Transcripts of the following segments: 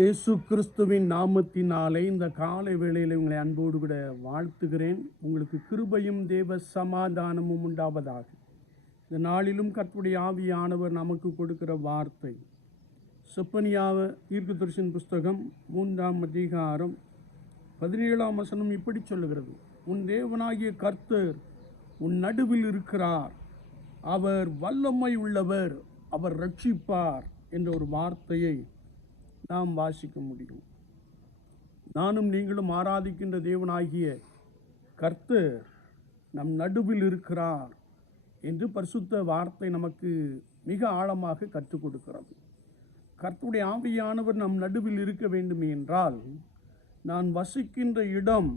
இயேசு கிறிஸ்துவின் நாமத்தினாலே இந்த காலை வேளையில் உங்களை அன்போடு கூட வாழ்த்துகிறேன். உங்களுக்கு கிருபையும் தேவ சமாதானமும் உண்டாவதாக. இந்த நாளிலும் கற்புடைய ஆவியானவர் நமக்கு கொடுக்கிற வார்த்தை. செப்பனியாவ தீர்க்கதரிசன் புஸ்தகம் மூன்றாம் அதிகாரம் பதினேழாம் வசனம் இப்படி சொல்லுகிறது. உன் தேவனாகிய கர்த்தர் உன் நடுவில் இருக்கிறார். அவர் வல்லமை உள்ளவர். அவர் ரட்சிப்பார் என்ற ஒரு வார்த்தையை நாம் வாசிக்க முடியும். நானும் நீங்களும் ஆராதிக்கின்ற தேவனாகிய கர்த்தர் நம் நடுவில் இருக்கிறார் என்று பரிசுத்த வார்த்தை நமக்கு மிக ஆழமாக கற்றுக் கொடுக்கிறது. கர்த்தருடைய ஆவியானவர் நம் நடுவில் இருக்க வேண்டும் என்றால் நான் வசிக்கின்ற இடம்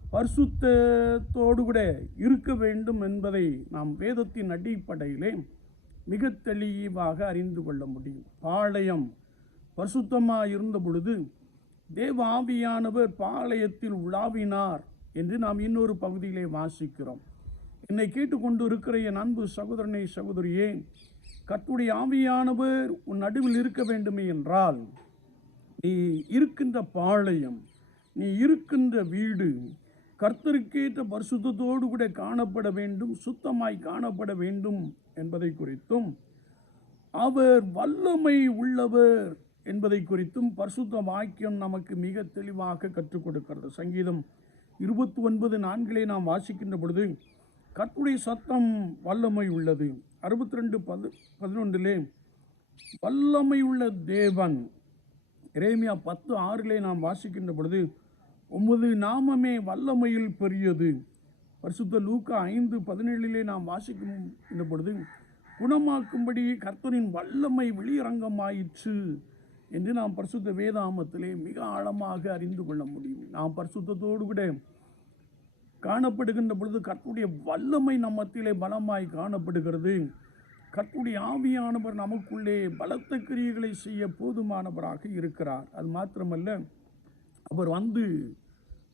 பரிசுத்தத்தோடு கூட இருக்க வேண்டும் என்பதை நாம் வேதத்தின் அடிப்படையிலே மிக தெளிவாக அறிந்து கொள்ள முடியும். பாளையம் பரிசுத்தமாக இருந்த பொழுது தேவ ஆவியானவர் பாளையத்தில் உலாவினார் என்று நாம் இன்னொரு பகுதியிலே வாசிக்கிறோம். என்னை கேட்டுக்கொண்டு இருக்கிற என் அன்பு சகோதரனை சகோதரியே கர்த்தருடைய ஆவியானவர் உன் நடுவில் இருக்க வேண்டுமே என்றால் நீ இருக்கின்ற பாளையம் நீ இருக்கின்ற வீடு கர்த்தருக்கேற்ற பரிசுத்தத்தோடு கூட காணப்பட வேண்டும் சுத்தமாய் காணப்பட வேண்டும் என்பதை குறித்தும் அவர் வல்லமை உள்ளவர் என்பதை குறித்தும் பரிசுத்த வாக்கியம் நமக்கு மிக தெளிவாக கற்றுக் கொடுக்கிறது. சங்கீதம் இருபத்தி ஒன்பது நான்கிலே நாம் வாசிக்கின்ற பொழுது கர்த்தருடைய சத்தம் வல்லமை உள்ளது. அறுபத்தி ரெண்டு பது பதினொன்றிலே வல்லமை உள்ள தேவன். எரேமியா பத்து ஆறிலே நாம் வாசிக்கின்ற பொழுது உமது நாமமே வல்லமையில் பெரியது. பரிசுத்த லூக்கா ஐந்து பதினேழிலே நாம் வாசிக்கின்ற பொழுது குணமாக்கும்படி கர்த்தரின் வல்லமை வெளியரங்கமாயிற்று என்று நாம் பரிசுத்த வேதாமத்திலே மிக ஆழமாக அறிந்து கொள்ள முடியும். நாம் பரிசுத்தத்தோடு கூட காணப்படுகின்ற பொழுது கர்த்துடைய வல்லமை நம்மத்திலே பலமாய் காணப்படுகிறது. கர்த்தருடைய ஆவியானவர் நமக்குள்ளே பலத்த கிரியைகளை செய்ய போதுமானவராக இருக்கிறார். அது மாத்திரமல்ல அவர் வந்து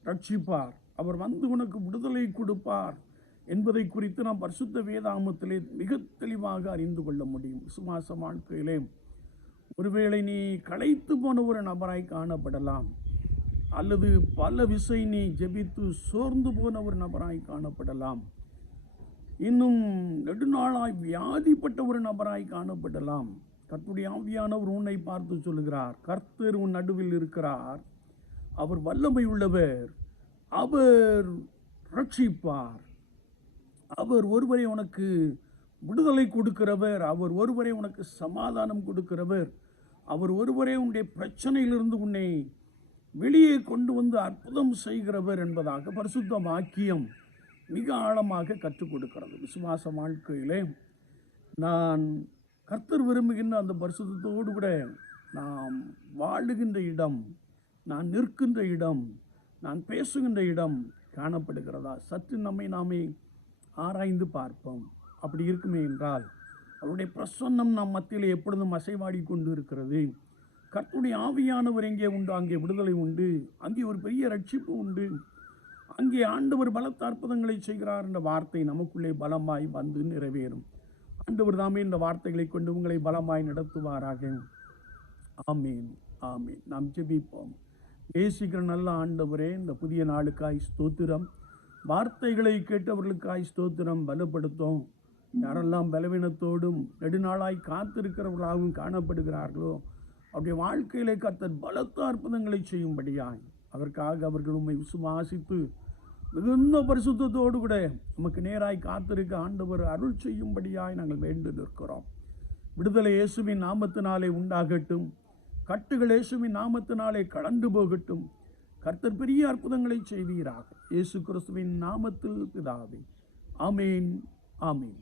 ரட்சிப்பார். அவர் வந்து உனக்கு விடுதலை கொடுப்பார் என்பதை குறித்து நாம் பரிசுத்த வேதாமத்திலே மிக தெளிவாக அறிந்து கொள்ள முடியும். விசுவாச வாழ்க்கையிலே ஒருவேளை நீ களைத்து போன ஒரு நபராய் காணப்படலாம். அல்லது பல விசை நீ ஜெபித்து சோர்ந்து போன ஒரு நபராய் காணப்படலாம். இன்னும் நெடுநாளாய் வியாதிப்பட்ட ஒரு நபராய் காணப்படலாம். கர்த்தருடைய ஆவியானவர் உன்னை பார்த்து சொல்லுகிறார் கர்த்தர் உன் நடுவில் இருக்கிறார். அவர் வல்லமை உள்ளவர். அவர் ரட்சிப்பார். அவர் ஒருவரை உனக்கு விடுதலை கொடுக்கிறவர். அவர் ஒருவரை உனக்கு சமாதானம் கொடுக்கிறவர். அவர் ஒருவரே உன்னுடைய பிரச்சனையிலிருந்து உன்னை வெளியே கொண்டு வந்து அற்புதம் செய்கிறவர் என்பதாக பரிசுத்த வாக்கியம் மிக ஆழமாக கற்றுக் கொடுக்கிறது. விசுவாச வாழ்க்கையிலே நான் கர்த்தர் விரும்புகின்ற அந்த பரிசுத்தோடு கூட நாம் வாழுகின்ற இடம் நான் நிற்கின்ற இடம் நான் பேசுகின்ற இடம் காணப்படுகிறதா? சற்று நம்மை நாமே ஆராய்ந்து பார்ப்போம். அப்படி இருக்குமே என்றால் அவருடைய பிரசன்னம் நம் மத்தியில் எப்பொழுதும் அசைவாடி கொண்டு இருக்கிறது கர்த்தருடைய ஆவியானவர் எங்கே உண்டு? அங்கே விடுதலை உண்டு. அங்கே ஒரு பெரிய ரட்சிப்பு உண்டு. அங்கே ஆண்டவர் பலத்த அற்புதங்களை செய்கிறார் என்ற வார்த்தை நமக்குள்ளே பலமாய் வந்து நிறைவேறும். ஆண்டவர் தாமே இந்த வார்த்தைகளை கொண்டு உங்களை பலமாய் நடத்துவாராக. ஆமேன் ஆமேன். நாம் ஜெபிப்போம். நேசிக்கிற நல்ல ஆண்டவரே இந்த புதிய நாளுக்காய் ஸ்தோத்திரம். வார்த்தைகளை கேட்டவர்களுக்காய் ஸ்தோத்திரம் பலப்படுத்தும் யாரெல்லாம் பலவீனத்தோடும் நெடுநாளாய் காத்திருக்கிறவர்களாகவும் காணப்படுகிறார்களோ அவருடைய வாழ்க்கையிலே கத்தர் பலத்த அற்புதங்களை செய்யும்படியாய் அதற்காக அவர்கள் உண்மை விசுவாசித்து மிகுந்த பரிசுத்தோடு கூட நமக்கு நேராய் காத்திருக்க ஆண்டவர் அருள் செய்யும்படியாய் நாங்கள் வேண்டு நிற்கிறோம் விடுதலை இயேசுவின் நாமத்தினாலே உண்டாகட்டும். கட்டுகள் இயேசுவின் நாமத்தினாலே கடந்து போகட்டும். கர்த்தர் பெரிய அற்புதங்களை செய்வீராக. இயேசு கிறிஸ்துவின் நாமத்தில் பிதாவே. ஆமேன் ஆமேன்.